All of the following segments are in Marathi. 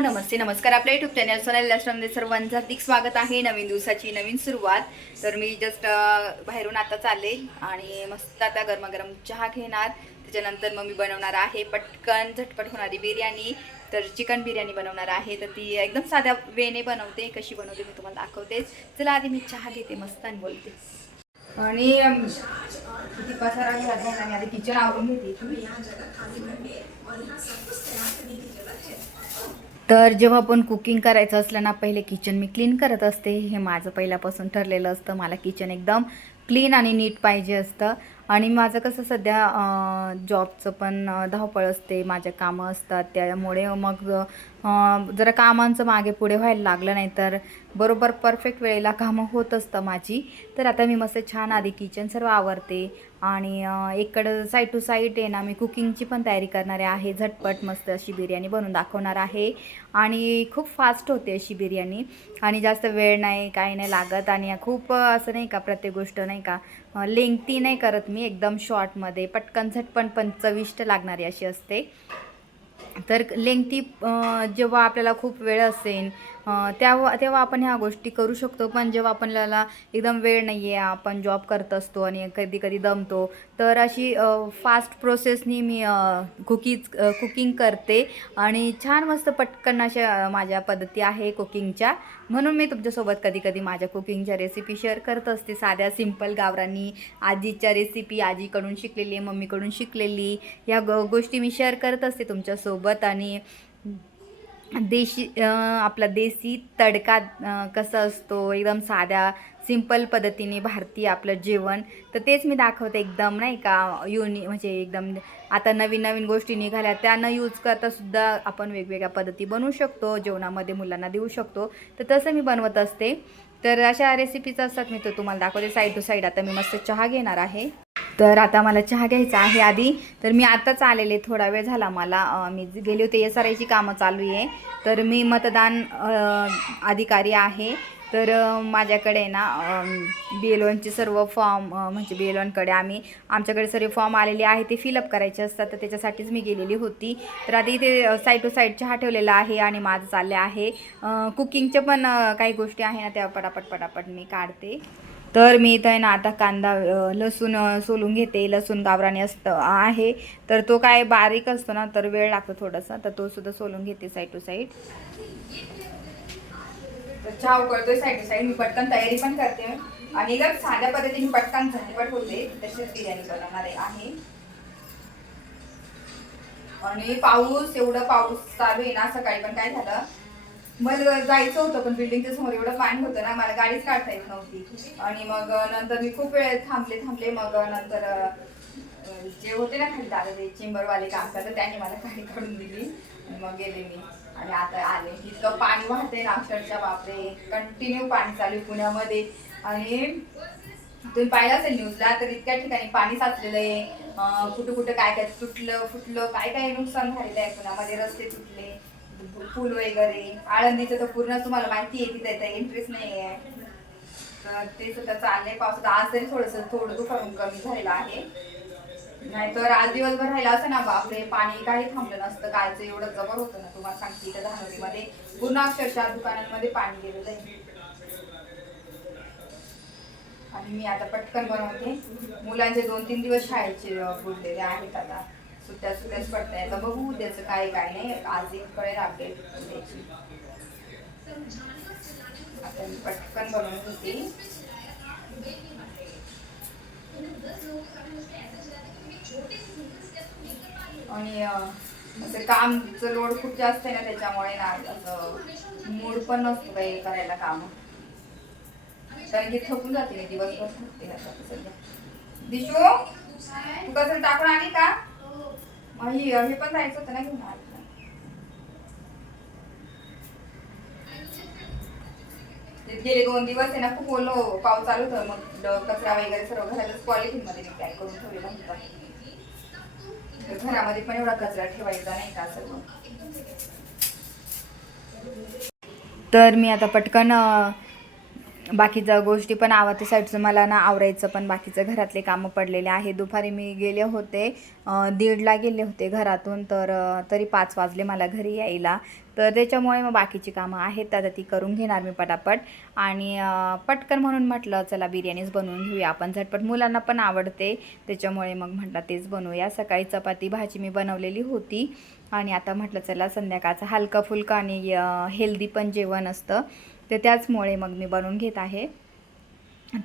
नमस्ते नमस्कार. आपल्या यूट्यूब चॅनल सोनाली लाईफस्टाईलमध्ये सर्वांचं हार्दिक स्वागत आहे. नवीन दिवसाची नवीन सुरुवात. तर मी जस्ट बाहेरून आता चालले आणि मस्त आता गरमागरम चहा घेणार. त्याच्यानंतर मग मी बनवणार आहे पटकन झटपट होणारी बिर्याणी. तर चिकन बिर्याणी बनवणार आहे. तर ती एकदम साध्या वेने बनवते. कशी बनवते मी तुम्हाला दाखवतेच. चला आधी मी चहा घेते मस्त आणि बोलते. आणि किती पसारा घातला आणि आधी किचन आवरून घेते. तर जेव्हा पण कुकिंग करायचं असलं ना, पहिले किचन मी क्लीन करत असते. हे माझं पहिल्यापासून ठरलेलं असतं. मला किचन एकदम क्लीन आणि नीट पाहिजे असतं. आणि माझं कसं सध्या जॉबचं पण धावपळ असते, माझ्या कामं असतात, त्यामुळे मग जरा कामांचं मागे पुढे व्हायला लागलं नाही तर बरोबर परफेक्ट वेळेला कामं होत असतं माझी. तर आता मी मस्त छान आधी किचन सर्व आवरते आणि इकडं साईड टू साईड आहे ना, मी कुकिंगची पण तयारी करणारे आहे. झटपट मस्त अशी बिर्याणी बनवून दाखवणार आहे आणि खूप फास्ट होते अशी बिर्याणी आणि जास्त वेळ नाही, काही नाही लागत. आणि खूप असं नाही का, प्रत्येक गोष्ट नाही का लेंगती नाही करत मी, एकदम शॉर्टमध्ये पटकन झटपट पण चविष्ट लागणारी अशी असते. तर लेंगती जेव्हा आपल्याला खूप वेळ असेल तेव्हा आपण ह्या गोष्टी करू शकतो. पण जेव्हा आपल्याला एकदम वेळ नाही आहे, आपण जॉब करत असतो आणि कधी कधी दमतो, तर अशी फास्ट प्रोसेसनी मी कुकिंग करते आणि छान मस्त पटकन अशा माझ्या पद्धती आहे कुकिंगच्या. म्हणून मी तुमच्यासोबत कधी कधी माझ्या कुकिंगच्या रेसिपी शेअर करत असते. साध्या सिंपल गावरानी आजीच्या रेसिपी, आजीकडून शिकलेली, मम्मीकडून शिकलेली ह्या गोष्टी मी शेअर करत असते तुमच्यासोबत. आणि आपला देसी तडका कसा असतो, एकदम साध्या सिंपल पद्धतीने भारतीय आपलं जेवण, तर तेच मी दाखवते. एकदम नाही का म्हणजे एकदम आता नवीन नवीन गोष्टी निघाल्या, त्या यूज करतासुद्धा आपण वेगवेगळ्या पद्धती बनवू शकतो, जेवणामध्ये मुलांना देऊ शकतो. तर तसं मी बनवत असते. तर अशा रेसिपीज असतात, मी तो तुम्हाला दाखवते साईड टू साईड. आता मी मस्त चहा घेणार आहे. तर आता मला चहा घ्यायचा आहे आधी. तर मी आताच आलेले, थोडा वेळ झाला मला. मी गेले होते, SRIची कामं चालू आहे. तर मी मतदान अधिकारी आहे. तर माझ्याकडे ना BLOचे सर्व फॉर्म, म्हणजे BLOकडे आमच्याकडे सर्व फॉर्म आलेले आहे, ते फिलअप करायचे असतात. तर त्याच्यासाठीच मी गेलेली होती. तर आधी इथे साईड टू साईड चहा ठेवलेला आहे आणि माझं चालले आहे कुकिंगच्या पण काही गोष्टी आहे ना, त्या पटापट मी काढते. तर मी इथं आहे ना, आता कांदा लसूण सोलून घेते. लसूण गावरानी आहे, तर तो काय बारीक असतो ना, तर वेळ लागतो थोडासा. तर तो सुद्धा सोलून घेते साईड टू साईड. तर चहा उकळतोय साईड टू साईड. मी पटकन तयारी पण करते आणि एकदम साध्या पद्धतीने पटकन झटपट होते तशीच बिर्याणी बनवणार आहे. आणि एवढं पाऊस चालू आहे ना, सकाळी पण काय झालं, मला जायचं होतं पण बिल्डिंगच्या समोर एवढं पाणी होतं ना, मला गाडीच काढता येत नव्हती. आणि मग नंतर मी खूप वेळ थांबले. मग नंतर जे होते ना खाली दादा, ते चेंबरवाले काम करतात, त्यांनी मला गाडी काढून दिली आणि मग गेले मी. आणि आता आले, इतकं पाणी वाहते ना अक्षरशः, बापरे, कंटिन्यू पाणी चालू आहे पुण्यामध्ये. आणि तुम्ही पाहिलं असेल न्यूजला, तर इतक्या ठिकाणी पाणी साचलेलं आहे. कुठं काय काय तुटलं फुटलं, काय काय नुकसान झालेलं आहे पुण्यामध्ये. रस्ते तुटले, पूल वगैरे. आळंदीचं तर पूर्ण तुम्हाला माहिती आहे, तिथे एंट्रीच नाही आहे. तर ते सुद्धा चाललंय पावसात. आज तरी थोडं दुपारून कमी झालेलं आहे, नाहीतर आज दिवसभर राहिला असं ना, बापरे, पाणी काही थांबलं नसतं. कालचं एवढं जबर होतं ना, तुम्हाला सांगते. इथं धानोरीमध्ये पूर्ण अक्षरशः दुकानांमध्ये पाणी गेलेलं आहे. आणि मी आता पटकन बनवते. मुलांचे 2-3 दिवस शाळेचे बुडलेले आहेत, आता सुट्ट्याच पडताय. आता बघू उद्याचं काय नाही. आज एक कळेल अपडेट द्यायची. आता मी पटकन बनवत होती. आणि असं कामचं लोड खूप जास्त आहे ना, त्याच्यामुळे ना असं मूड पण नसतो काही करायला काम. कारण की थकून जाते मी, दिवसभर थकते आता सध्या. दिशू, तू कसं टाकून आली का? हे पण जायचं होतं ना घेऊन आली. गेले 2 दिवस आहे ना, खूप ओलो पाऊस चालू होतं. मग कचरा वगैरे सर्व घरातच पॉलिथिन मध्ये मी पॅक करून ठेवलेला होता. घरामध्ये पण एवढा कचरा ठेवायचा नाही का सर्व. तर मी आता पटकन बाकीच्या गोष्टी पण आवडते साईडचं मला ना आवरायचं पण बाकीचं घरातले कामं पडलेले आहे. दुपारी मी गेले होते 1:30ला गेले होते घरातून, तर तरी 5 वाजले मला घरी यायला. तर त्याच्यामुळे मग बाकीची कामं आहेत आता ती करून घेणार मी पटापट. आणि पटकन म्हणून म्हटलं चला बिर्याणीच बनवून घेऊया आपण झटपट, मुलांना पण आवडते त्याच्यामुळे मग म्हटलं तेच बनवूया. सकाळी चपाती भाजी मी बनवलेली होती आणि आता म्हटलं चला संध्याकाळचं हलका फुलका आणि हेल्दी पण जेवण असतं, तर त्याचमुळे मग मी बनवून घेत आहे.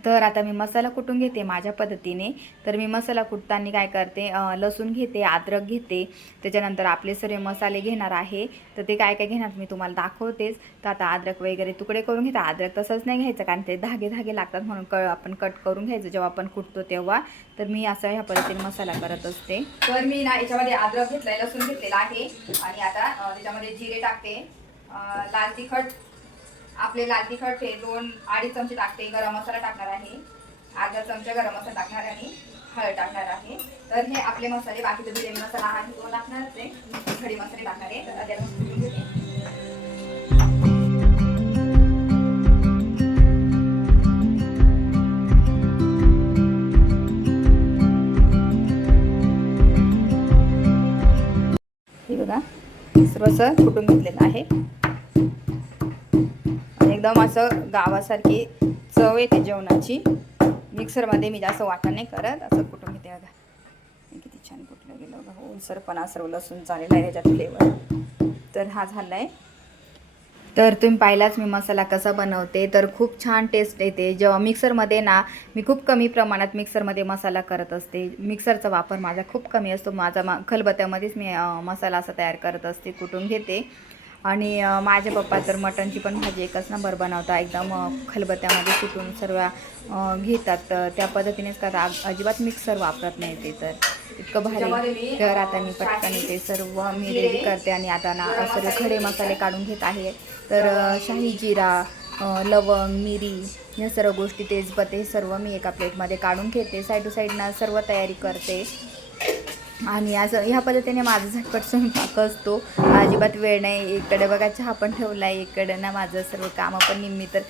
तर आता मी मसाला कुटून घेते माझ्या पद्धतीने. तर मी मसाला कुटताना काय करते, लसूण घेते, अद्रक घेते, त्याच्यानंतर आपले सर्व मसाले घेणार आहे. तर ते काय काय घेणार मी तुम्हाला दाखवतेच. तर आता अद्रक वगैरे तुकडे करून घेता. अद्रक तसंच नाही घ्यायचं कारण ते धागे धागे लागतात, म्हणून आपण कट करून घ्यायचं जेव्हा आपण कुटतो तेव्हा. तर मी असं ह्या पद्धतीने मसाला करत असते. तर मी ना याच्यामध्ये अद्रक घेतलाय, लसूण घेतलेला आहे आणि आता त्याच्यामध्ये जिरे टाकते, लाल तिखट, आपले लाल तिखट हे 2-2.5 चमचे टाकते, गरम मसाला टाकणार आहे, अर्धा चमचा गरम मसाला टाकणार आणि हळद टाकणार आहे. तर हे आपले मसाले, बाकीचे बिर्याणी मसाला आहे तो टाकणारच आहे, खडे मसाले टाकणार आहे. तर त्याला कुटून घेते. हे बघा सर्व असं कुटून घेतलेलं आहे. एकदम असं गावासारखी चव येते जेवणाची. मिक्सरमध्ये मी जास्त वाटण नाही करत, असं कुटून घेते. बघा किती छान कुटलं गेलं बघा, ओलसरपणा सर्व लसूण चालेला आहे त्याच्यात फ्लेवर. तर हा झाला आहे. तर तुम्ही पाहिलाच मी मसाला कसा बनवते, तर खूप छान टेस्ट येते जेव्हा मिक्सरमध्ये ना. मी खूप कमी प्रमाणात मिक्सरमध्ये मसाला करत असते, मिक्सरचा वापर माझा खूप कमी असतो. माझा खलबत्त्यामध्येच मी मसाला असा तयार करत असते, कुटून घेते. आणि माझे पप्पा तर मटणची पण भाजी एकच नंबर बनवतात, एकदम खलबत्त्यामध्ये कुटून सर्व घेतात, त्या पद्धतीनेच करतात, अजिबात मिक्सर वापरत नाही ते. तर इतकं भारी. तर आता मी पटकन ते सर्व मी रेडी करते आणि आता ना सर्व खडे मसाले काढून घेत आहे. तर शाही जिरा, लवंग, मिरी या सर्व गोष्टी, तेजपत्ते सर्व मी एका प्लेटमध्ये काढून घेते. साईड टू साईडनं सर्व तयारी करते आणि असं ह्या पद्धतीने माझं झटपट स्वयंपाक असतो, अजिबात वेळ नाही. इकडे बघा चहा पण ठेवला आहे, इकडे ना माझं सर्व कामं पण निम्मी, तर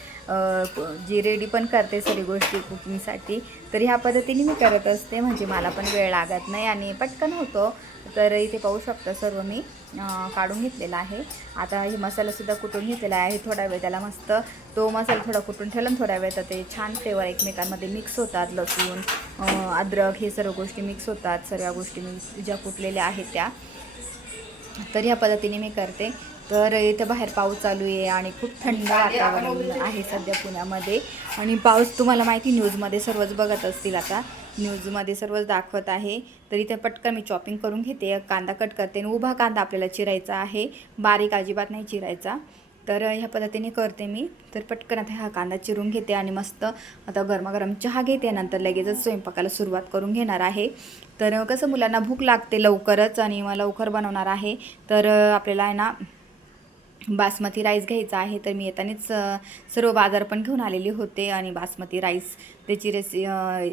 जी रेडी पण करते सर्व गोष्टी कुकिंगसाठी. तर ह्या पद्धतीने मी करत असते, म्हणजे मला पण वेळ लागत नाही आणि पटकन होतो. तर इथे पाहू शकता सर्व मी काढून घेतलेला आहे. आता हे मसालासुद्धा कुटून घेतलेला आहे. थोडा वेळ त्याला मस्त तो मसाला थोडा कुटून ठेवला आणि थोड्या वेळ तर ते छान फ्लेवर एकमेकांमध्ये मिक्स होतात. लसूण, अद्रक हे सर्व गोष्टी मिक्स होतात, सर्व गोष्टी मी ज्या कुटलेल्या आहेत त्या. तर ह्या पद्धतीने मी करते. तर इथं बाहेर पाऊस चालू आहे आणि खूप थंड वातावरण आहे सध्या पुण्यामध्ये. आणि पाऊस तुम्हाला माहिती न्यूजमध्ये सर्वच बघत असतील, आता न्यूजमध्ये सर्वच दाखवत आहे. तर इथे पटकन मी चॉपिंग करून घेते, कांदा कट करते आणि उभा कांदा आपल्याला चिरायचा आहे, बारीक अजिबात नाही चिरायचा. तर ह्या पद्धतीने करते मी. तर पटकन आता हा कांदा चिरून घेते आणि मस्त आता गरमागरम चहा घेते, नंतर लगेचच स्वयंपाकाला सुरुवात करून घेणार आहे. तर कसं मुलांना भूक लागते लवकरच आणि मग लवकर बनवणार आहे. तर आपल्याला आहे ना बासमती राईस घ्यायचा आहे. तर मी येतानाच सर्व बाजार पण घेऊन आलेले होते आणि बासमती राईस त्याची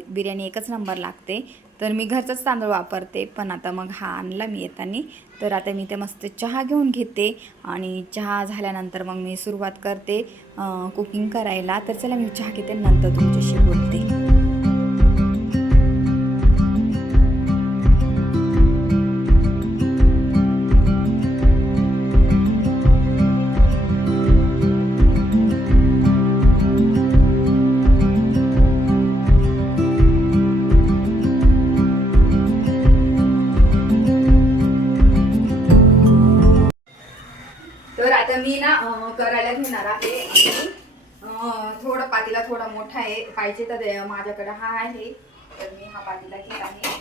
बिर्याणी एकच नंबर लागते. तर मी घरचाच तांदूळ वापरते, पण आता मग हा आणला मी येताना. तर आता मी ते मस्त चहा घेऊन घेते आणि चहा झाल्यानंतर मग मी सुरुवात करते कुकिंग करायला. तर चला मी चहा घेते, नंतर तुमच्याशी बोलते. तर आता मी ना करायला घेणार आहे आणि थोडं पातेला थोडा मोठा आहे पाहिजे, तर माझ्याकडे हा आहे. तर मी हा पातेला घेत आहे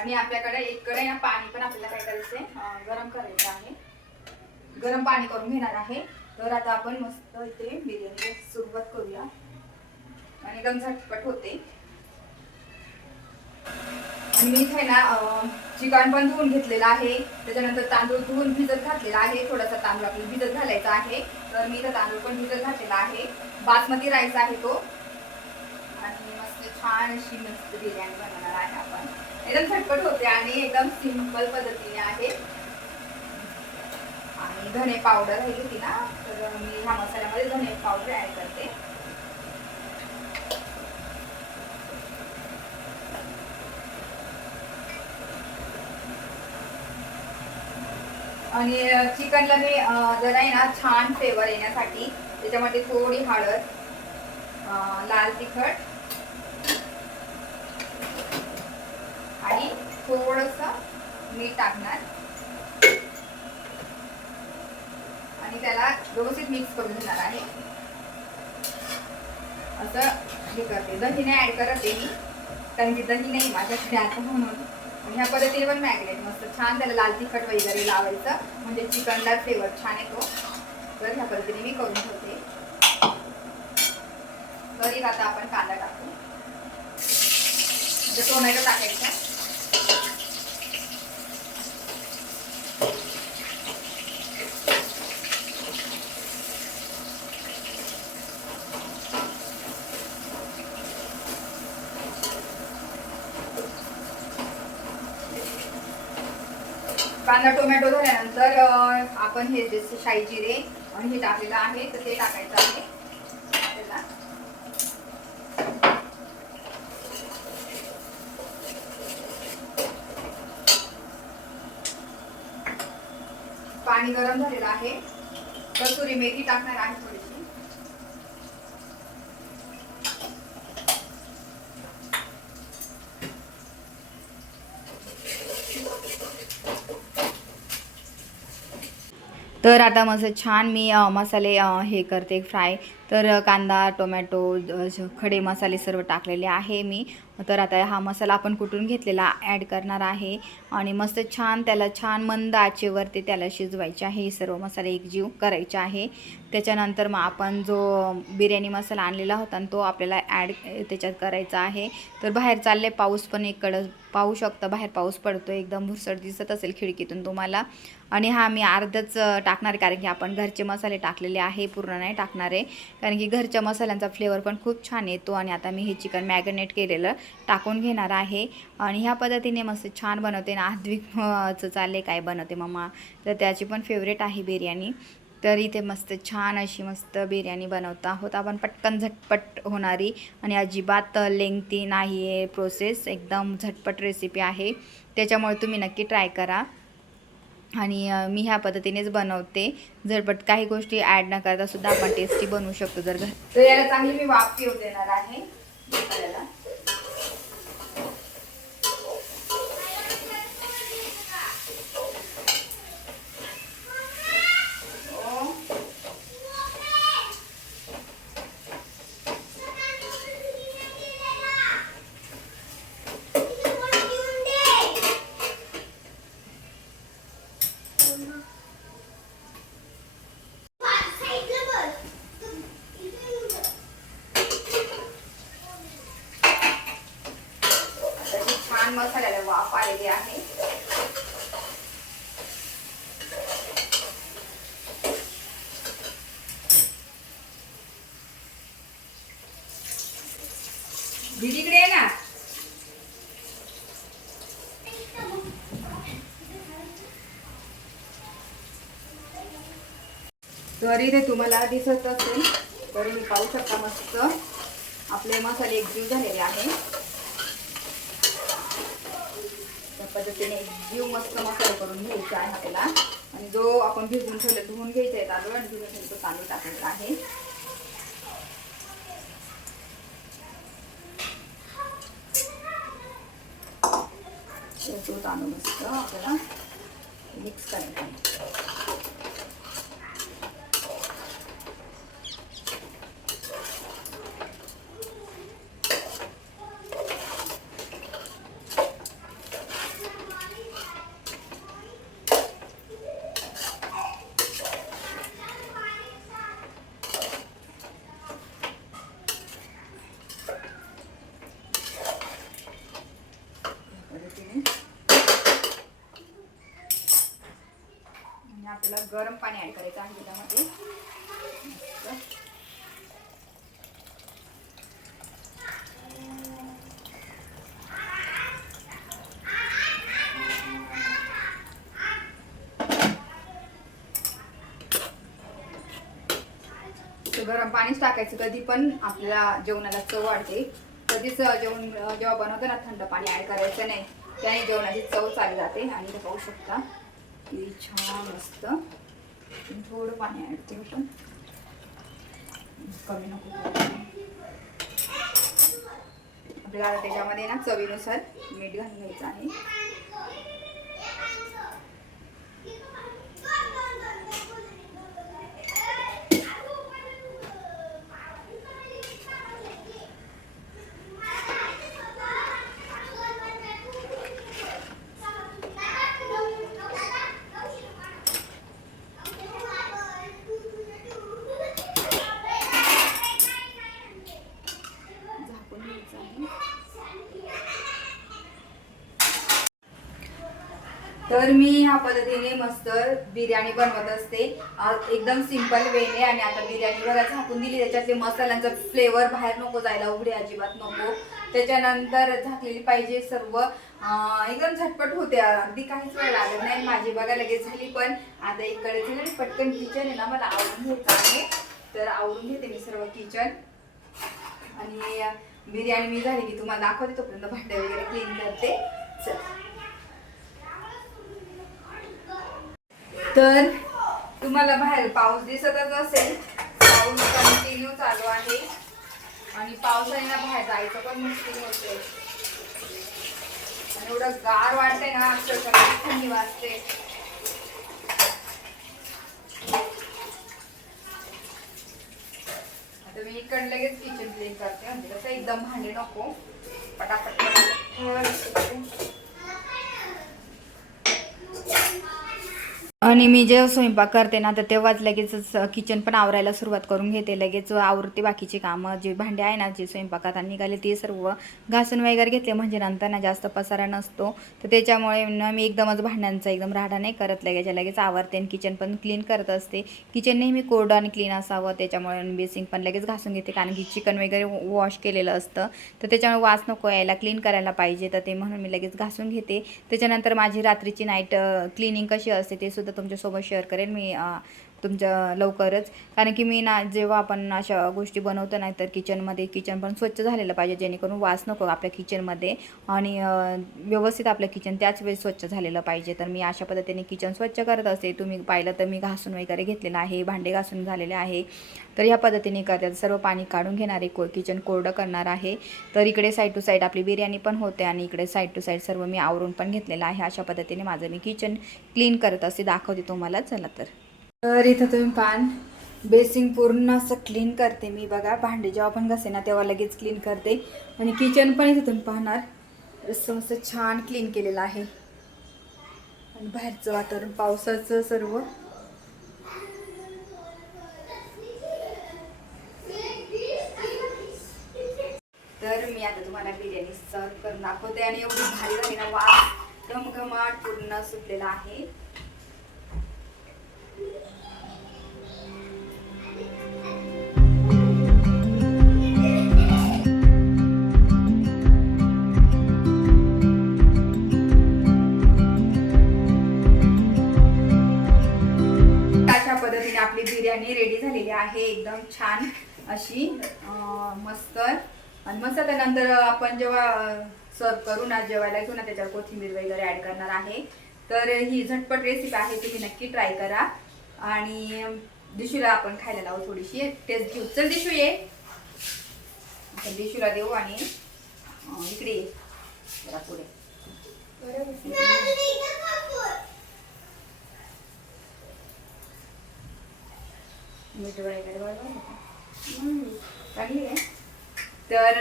आणि आपल्याकडे इकडे ना पाणी पण आपल्याला काय करायचंय, गरम करायचं आहे. गरम पाणी करून घेणार आहे. तर आता आपण मस्त इथे बिर्याणीला सुरुवात करूया आणि एकदम झटपट होते. आणि मी इथे ना चिकन पण धुवून घेतलेलं आहे, त्याच्यानंतर तांदूळ धुवून भिजत घातलेला आहे. थोडासा तांदूळ आपल्याला भिजत घालायचा आहे. तर मी इथं तांदूळ पण भिजत घातलेला आहे, बासमती राईस आहे तो. आणि मस्त छान अशी मस्त बिर्याणी बनवणार आहे आपण, एकदम झटपट होते आणि एकदम सिंपल पद्धतीने आहे. आणि आणि धने पावडर राहिली होती ना, तर मी ह्या मसाल्यामध्ये धने पावडर ॲड करते. आणि चिकनला मी जरा आहे ना छान फ्लेवर येण्यासाठी त्याच्यामध्ये थोडी हळद, लाल तिखट आणि थोडंसं मीठ टाकणार आणि त्याला व्यवस्थित मिक्स करून घेणार आहे. असं हे करते. दही नाही ॲड करत आहे मी, कारण की दही नाही माझ्याकडे आता म्हणून. आणि ह्या पद्धतीने पण मॅग्नेट मस्त छान त्याला लाल तिखट वगैरे लावायचं, म्हणजे चिकनला फ्लेवर छान येतो. तर ह्या पद्धतीने मी करून ठेवते. तरी आता आपण कांदा टाकू, म्हणजे टोमॅटो टाकायचा. कांदा टोमॅटो झाल्यानंतर आपण हे जे शाई जिरे आणि हे टाकलेलं आहे तर ते टाकायचं आहे आपल्याला. पाणी गरम झालेलं आहे. कसुरी मेथी टाकणार आहे थोडीशी. तर आता मस्त छान मी मसाले हे करते फ्राय. तर कांदा टोमॅटो खडे मसाले सर्व टाकलेले आहे मी. तर आता हा मसाला आपण कुटून घेतलेला ॲड करणार आहे आणि मस्त छान त्याला छान मंद आचेवरती त्याला शिजवायचे आहे. हे सर्व मसाले एकजीव करायचे आहे. त्याच्यानंतर मग आपण जो बिर्याणी मसाला आणलेला होता तो आपल्याला ॲड त्याच्यात करायचा आहे. तर बाहेर चालले पाऊस पण इकडं पाहू शकता, बाहेर पाऊस पडतो, एकदम भुरसट दिसत असेल खिडकीतून तुम्हाला. आणि हा मी अर्धच टाकणार आहे, कारण की आपण घरचे मसाले टाकलेले आहे, पूर्ण नाही टाकणार आहे, कारण की घरच्या मसाल्यांचा फ्लेवर पण खूप छान येतो. आणि आता मी हे चिकन मॅरिनेट केलेलं टाकून घेणार आहे आणि ह्या पद्धतीने मस्त छान बनवते ना. आद्विकचं चालले काय बनवते मम्मा, तर त्याची पण फेवरेट आहे बिर्याणी. तर इथे मस्त छान अशी मस्त बिर्याणी बनवत आहोत आपण, पटकन झटपट होणारी आणि अजिबात लेंथी नाही आहे प्रोसेस, एकदम झटपट रेसिपी आहे. त्याच्यामुळे तुम्ही नक्की ट्राय करा. आणि मी ह्या पद्धतीनेच बनवते झटपट, काही गोष्टी ॲड न करता सुद्धा आपण टेस्टी बनवू शकतो जर घर. तर याला चांगली मी वाफ येऊ देणार आहे मसाल्याला. मसाल्याला वाफ आलेली आहे. दीदीकडे आहे ना. तर इथे तुम्हाला दिसत असेल, तरी मी पाहू शकता मस्त आपले मसाले एकजीव झालेले आहे. त्या पद्धतीने जीव मस्त मसाला करून घ्यायचा आहे आपल्याला. आणि जो आपण भिजवून ठेवले, धुवून घ्यायचा आहे तांदूळ आणि भिजवून ठेवले तो तांदूळ टाकायचा आहे. तो तांदूळ मस्त आपल्याला मिक्स करायचा आहे. आपल्याला गरम पाणी ऍड करायचं आहे त्यामध्ये. पाणीच टाकायचं. कधी पण आपल्याला जेवणाला चव वाढते. कधीच जेव्हा बनवतो ना थंड पाणी ॲड करायचं नाही, त्याने जेवणाची चव चालली जाते. आणि ते पाहू शकता किती छान मस्त. थोडं पाणी ॲड करतो, कमी नको. आपल्याला त्याच्यामध्ये ना चवीनुसार मीठ घालून घ्यायचं आहे. तर मी ह्या पद्धतीने मस्त बिर्याणी बनवत असते, एकदम सिंपल वेने. आणि आता बिर्याणी बघा झाकून दिली, त्याच्यातले मसाल्यांचा फ्लेवर बाहेर नको जायला, उघडे अजिबात नको. त्याच्यानंतर झाकलेली पाहिजे सर्व, एकदम झटपट होते, अगदी काहीच वेळ लागत नाही. माझी बघा लगेच झाली. पण आता इकडे झाली पटकन किचन आहे ना, मला आवडून घ्यायचं आहे, तर आवडून घेते मी सर्व किचन. आणि बिर्याणी मी झाली की तुम्हाला दाखवते, तोपर्यंत भांडे वगैरे क्लीन करते. तर तुम्हाला बाहेर पाऊस दिसतच असेल, पाऊस कंटिन्यू चालू आहे. आणि पावसाने ना बाहेर जायचं पण मुश्किल होते. आणि एवढं गार वाटतंय ना, अक्षरशः थंडी वाजते. आता मी इकडे लगेच किचन क्लीन करते, म्हणजे कसं एकदम भांडे नको, पटापट. आणि मी जेव्हा स्वयंपाक करते ना, तर तेव्हाच लगेच किचन पण आवरायला सुरुवात करून घेते. लगेच आवरते बाकीची कामं, जे भांडे आहे ना, जे स्वयंपाकात निघाले ते सर्व घासून वगैरे घेतले, म्हणजे नंतर ना जास्त पसारा नसतो. तर त्याच्यामुळे ना मी एकदमच भांड्यांचा एकदम राडा नाही करत, लगेच आवरते. आणि किचन पण क्लीन करत असते. किचन नेहमी कोरडं आणि क्लीन असावं, त्याच्यामुळे बेसिंग पण लगेच घासून घेते, कारण की चिकन वगैरे वॉश केलेलं असतं, तर त्याच्यामुळे वास नको यायला, क्लीन करायला पाहिजे, तर ते म्हणून मी लगेच घासून घेते. त्याच्यानंतर माझी रात्रीची नाईट क्लिनिंग कशी असते ते सुद्धा तुमच्यासोबत शेअर करेन मी तुमच्या लवकरच. कारण की मी ना जेव्हा आपण अशा गोष्टी बनवतो ना, तर किचन पण स्वच्छ झालेलं पाहिजे, जेणेकरून वास नको आपल्या किचनमध्ये. आणि व्यवस्थित आपलं किचन त्याच वेळेस स्वच्छ झालेलं पाहिजे. तर मी अशा पद्धतीने किचन स्वच्छ करत असते. तुम्ही पाहिलं तर मी घासून वगैरे घेतलेलं आहे, भांडे घासून झालेले आहे. तर ह्या पद्धतीने करतात, सर्व पाणी काढून घेणारे, किचन कोरडं करणार आहे. तर इकडे साईड टू साईड आपली बिर्याणी पण होते, आणि इकडे साईड टू साईड सर्व मी आवरून पण घेतलेलं आहे. अशा पद्धतीने माझं मी किचन क्लीन करत असते, दाखवते तुम्हाला. चला तर इथं तुम्ही पान बेसिंग पूर्ण असं क्लीन करते मी. बघा, भांडे जेव्हा पण घासे ना तेव्हा लगेच क्लीन करते. आणि किचन पण इथं तुम्ही पाहणार असं छान क्लीन केलेलं आहे. आणि बाहेरचं वातावरण पावसाचं सर्व. तर मी आता तुम्हाला बिर्याणी सर्व करून दाखवते. आणि एवढी भारी झाली ना, वास घमघमाट पूर्ण सुटलेला आहे. आपली बिर्याणी रेडी झालेली आहे, एकदम छान अशी मस्त. आणि मस्त त्यानंतर आपण जेव्हा सर्व करू ना, जेवायला घेऊ ना, त्याच्यावर कोथिंबीर वगैरे ॲड करणार आहे. तर ही झटपट रेसिपी आहे, तुम्ही नक्की ट्राय करा. आणि दिशूला आपण खायला लावू, थोडीशी टेस्ट घेऊ. चल दिशू ये, दिशूला देऊ. आणि इकडे ये जरा पुढे. मीठ वगैरे चांगली आहे. तर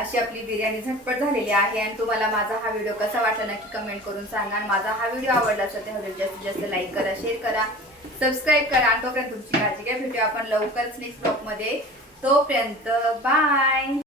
अशी आपली बिर्याणी झटपट झालेली आहे. आणि तुम्हाला माझा हा व्हिडिओ कसा वाटला नक्की कमेंट करून सांगा. आणि माझा हा व्हिडिओ आवडला असेल तर जास्तीत जास्त लाईक करा, शेअर करा, सबस्क्राईब करा. आणि तोपर्यंत तुमची काळजी घ्या. भेटूया आपण लवकरच नेक्स्ट ब्लॉगमध्ये. तोपर्यंत बाय.